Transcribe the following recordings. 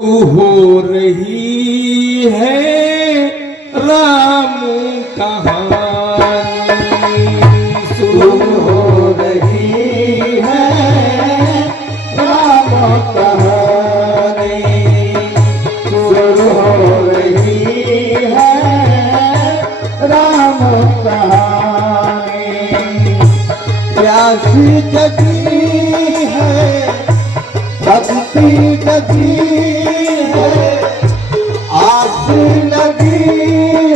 हो रही है राम कहानी, शुरू हो रही है राम कहानी, शुरू हो रही है राम कहानी। प्यासी जगी है भक्ति जगी है, आस लगी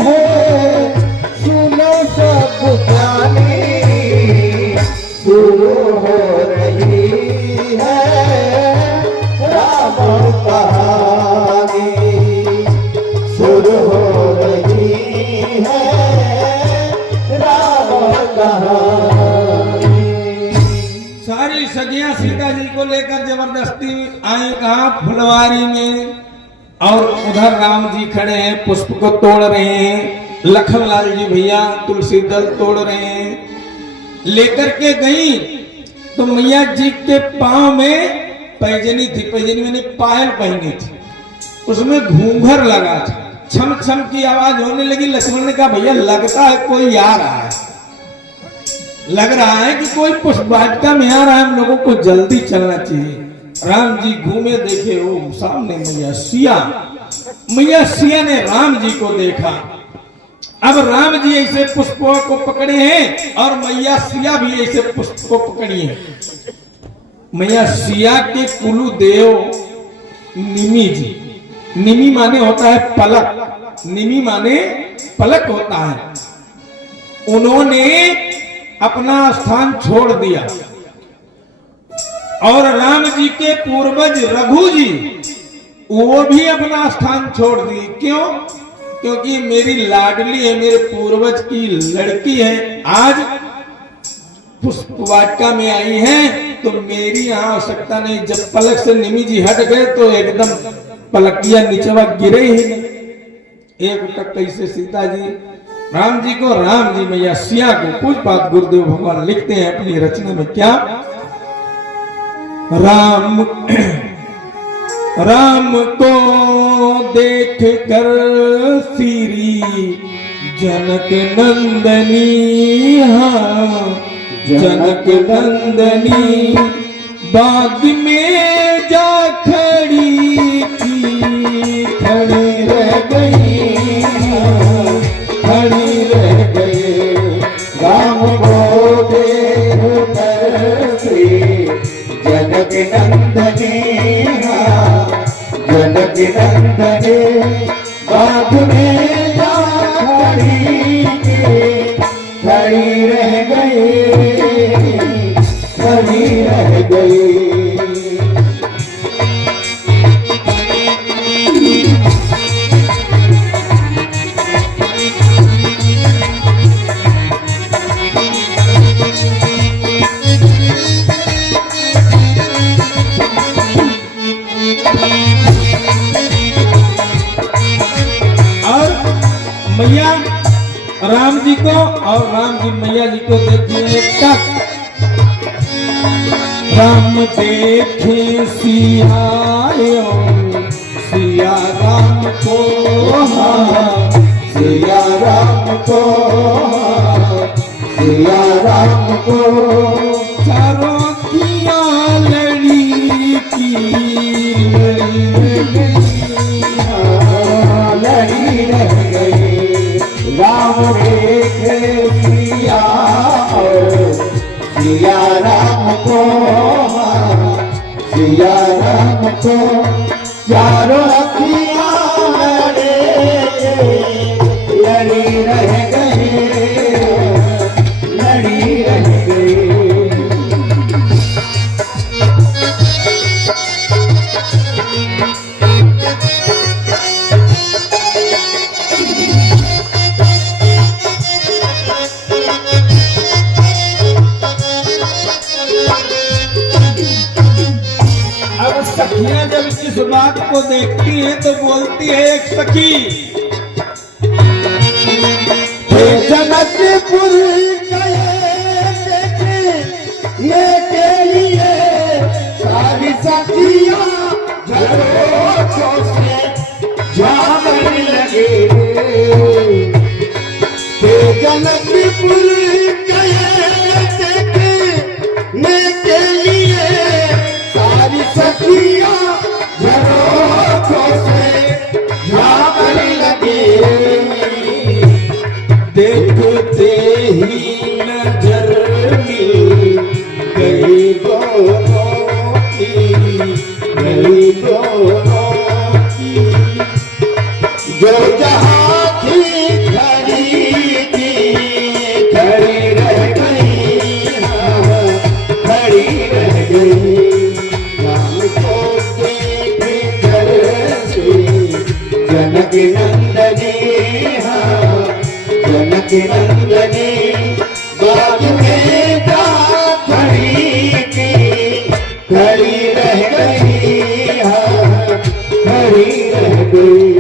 है सुनो सब जानी, शुरू हो रही है राम कहानी, शुरू हो रही है राम कहानी। सारी सखियां सीता जी को लेकर जबरदस्ती आई कहा फुलवारी में, और उधर राम जी खड़े हैं पुष्प को तोड़ रहे हैं, लखनलाल जी भैया तुलसी दल तोड़ रहे हैं। लेकर के गई तो मैया जी के पांव में पैजनी थी, पैजनी मैंने पायल पहनी थी, उसमें घूंघर लगा था, छम छम की आवाज होने लगी। लक्ष्मण ने कहा भैया लगता है कोई आ रहा है, लग रहा है कि कोई पुष्प वाटिका में आ रहा है, हम लोगों को जल्दी चलना चाहिए। राम जी घूमे देखे, वो सामने मैया सिया ने राम जी को देखा। अब राम जी ऐसे पुष्पों को पकड़े हैं और मैया सिया भी ऐसे पुष्प को पकड़ी है। मैया सिया के कुलु देव निमि जी, निमि माने होता है पलक, निमि माने पलक होता है। उन्होंने अपना स्थान छोड़ दिया और राम जी के पूर्वज रघु जी वो भी अपना स्थान छोड़ दी। क्यों? क्योंकि मेरी लाडली है, मेरे पूर्वज की लड़की है, आज पुष्प वाटिका में आई है तो मेरी यहाँ आवश्यकता नहीं। जब पलक से निमि जी हट गए तो एकदम पलकिया नीचवा गिरे ही नहीं। एक तक कैसे सीता जी राम जी को, राम जी मैया सिया को। कुछ बात गुरुदेव भगवान लिखते हैं अपनी रचना में, क्या राम को देख कर श्री जनक नंदनी, हाँ जनक नंदनी बाग में जा खड़ी थी, खड़ी रह गई, खड़ी रह गए राम को देख कर श्री जनक नंदनी, जनक नंदनी बाग में जा खड़ी रह गई, खड़ी रह गई। मैया राम जी को और राम जी मैया जी को देखिए तक। राम देखे सिया, सिया राम को, सिया राम को, सिया राम को, चारों किया लड़ी की, लड़ी रह गई राम देखे सिया, सिया राम को, सिया राम को, चारों अखियां लड़ी रह गई, लड़ी रह गई। सखियां जब इस बात को देखती है तो बोलती है एक सखी, जनकपुर गए लेके लिए सारी सखियां झरो पुर गए देखने के लिए सारी सखियां झरोखों से झांकने लगी। देखते ही नजर मिल गई दोनों की, गई दोनों की। जो जहाँ थी खड़ी थी, खड़ी रह गई, हाँ, खड़ी रह गई। राम को देख कर से जनक नंदनी, हाँ, जनक नंदनी बाग में जा खड़ी थी, खड़ी रह गई, हाँ, खड़ी रह गई।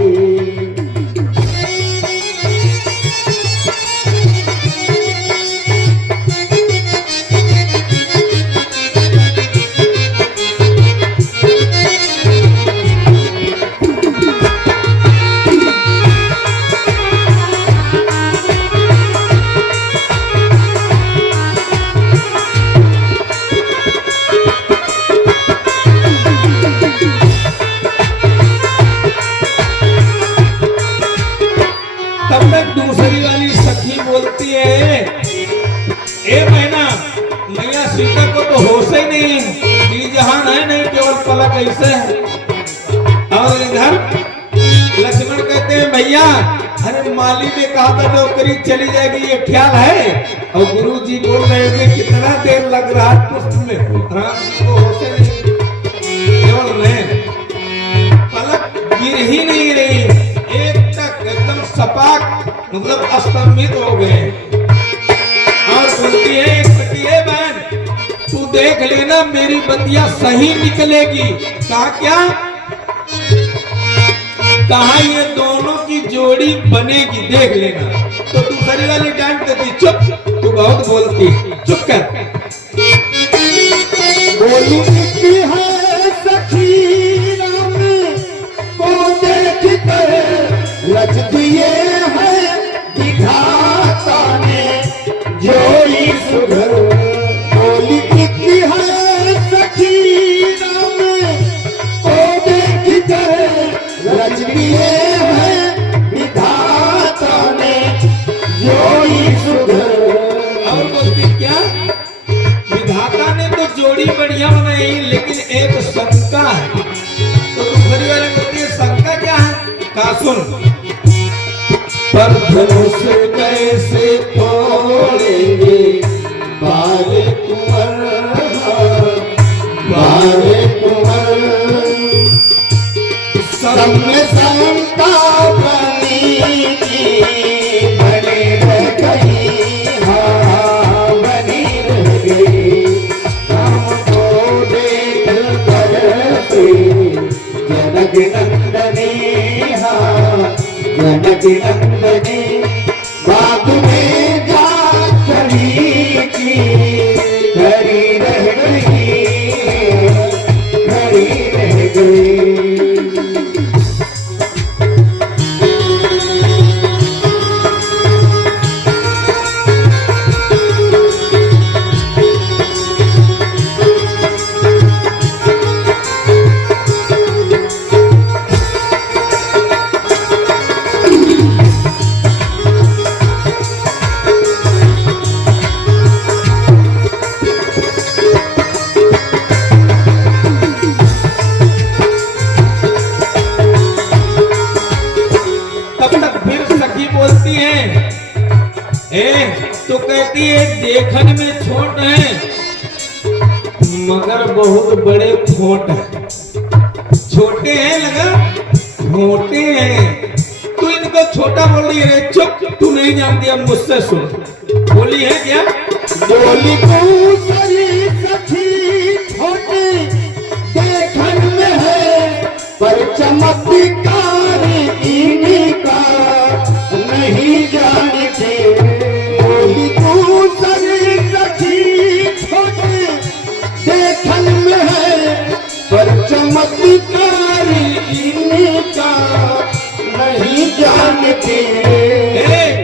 तब तक दूसरी वाली सखी बोलती है, ए मैना, मैया सीता को तो होश ही नहीं, जी जहान है नहीं, केवल पलक ऐसे है। और इधर लक्ष्मण कहते हैं, भैया अरे माली ने कहा था नौकरी चली जाएगी, ये ख्याल है? और गुरु जी बोल रहे हैं कितना देर लग रहा है पुष्प में, राम जी को होश ही नहीं, केवल रहे पलक गिर ही नहीं रही, एक तक एकदम सपाट, मतलब अस्तंभित हो गए। और बोलती है एक पतिए बहन, तू देख लेना मेरी बतिया सही निकलेगी। कहा क्या? कहा ये दोनों की जोड़ी बनेगी, देख लेना। तो दूसरी वाली डांट देती, चुप, तू बहुत बोलती, चुप कर। बोली की है सखी राम को देख कर रच दिए हैं विधाता ने जोड़ी सुधर। बोली की है सखी राम को देख कर रच दिए हैं विधाता ने जोड़ी सुधर। और बोलती क्या? विधाता ने तो जोड़ी बढ़िया बनाई, लेकिन एक शंका है। तो दूसरी वाली बोलती है, शंका क्या है? का सुन, पर धनुष कैसे तोड़ेंगे बारे कुंवर, बारे कुंवर। सब में शंका बनी की बनी रह गई, हाँ, बनी रह गई। हमको देख कर से जनक नंदनी, हाँ, जनक नंदनी बाग में जा खड़ी की, खड़ी रह गई, खड़ी रह गई। तो कहती है देखन में छोट है मगर बहुत बड़े खोट है। छोटे हैं लगा मोटे हैं। तू इनको छोटा बोल रही है। चुप, तू नहीं जानती, अब मुझसे सुन। बोली है क्या? बोली दूसरी सखी छोटी देखन में है, पर चमत्कार इन्हीं का नहीं जानते। बोली दूसरी सखी छोटी देखन में है, पर चमत्कार इन्हीं का नहीं जानते।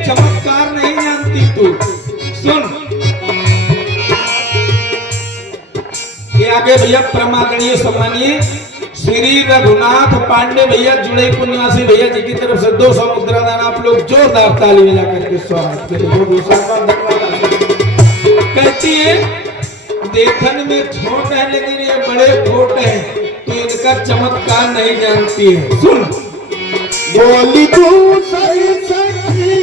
चमत्कार नहीं जानती तू, भैया प्रमादनीय सम्मानीय श्री रघुनाथ पांडे भैया जुड़ईपुर निवासी भैया जी की तरफ से 200 मुद्रा दान आप लोग जोरदार ताली बजा करके स्वागत करें। कहती है देखने में छोट है लेकिन ये बड़े खोट है, तो इनका चमत्कार नहीं जानती है। सुन बोली दूसरी सखी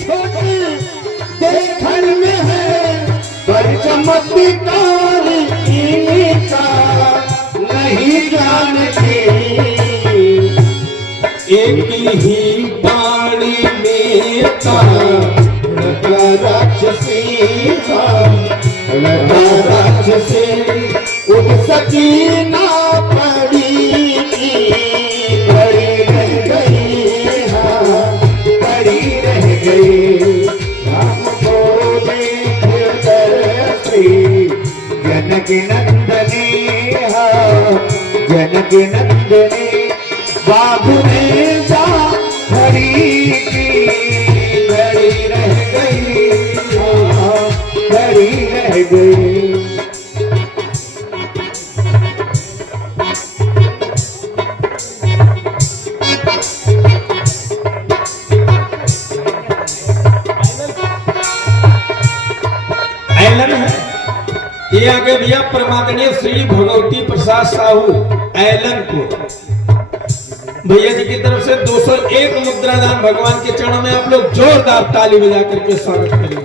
छोटी देखन में है, पर चमत्कार इनका नहीं जानती। एक ही पानी में राक्षसी उठ सकी ना पड़ी, पड़ी रह गई, हाँ पड़ी रह गई। राम को देख श्री जनक नंदनी, हाँ जनक नंदनी बाबू ने जा खड़ी की, खड़ी रह गई, हाँ खड़ी रह गई। ऐलन है ये आगे भैया प्रमादनीय श्री भगवती प्रसाद साहू ऐलन को भैया जी की तरफ से 201 मुद्रा दान भगवान के चरणों में आप लोग जोरदार ताली बजा करके स्वागत करेंगे।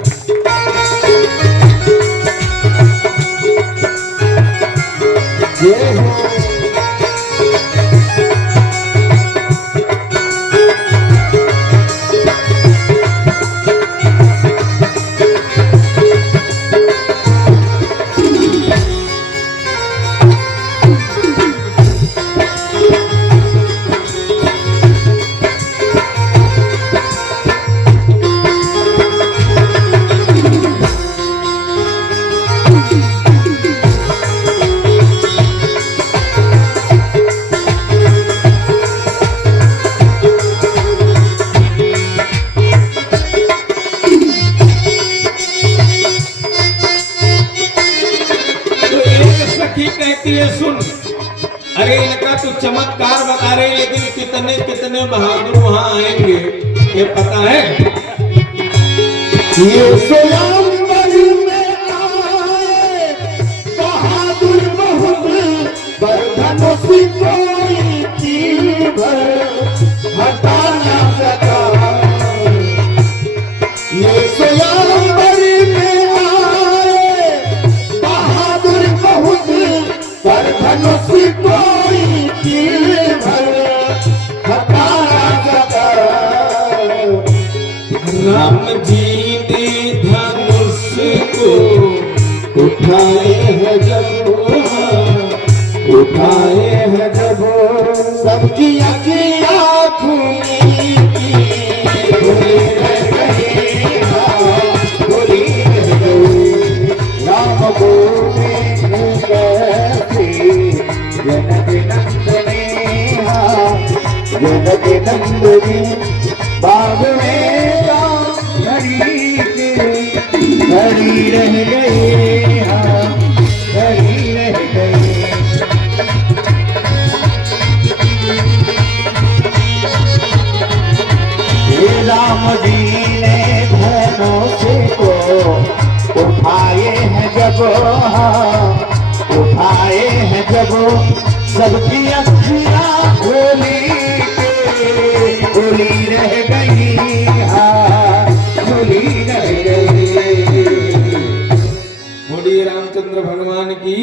कहती है सुन, अरे इनका तो चमत्कार बता रहे लेकिन कितने कितने बहादुर वहां आएंगे ये पता है। ये स्वयंवर में आए बहादुर बहुत, बरधनुष कोई तीर भर हटा ना सका। ये स्वयंवर में आए बहादुर बहुत, बरधनुष कोई तीर भर हटा ना सका। राम जी ने धनुष को उठाए हैं जब, उठाए हैं जब, सबकी अखियाँ खुली की, खुली रह गई, हाँ खुली रह गई। राम बोले कैसी जनक नंदनी, हाँ जनक नंदनी बाग में खड़ी रह गई, हाँ खड़ी रह गई। हे राम जी ने धनुष को उठाए हैं जब, हाँ उठाए हैं जब, सबकी अखियाँ खुली रह गई, हाँ खुली रह गई। बोलिए रामचंद्र भगवान की।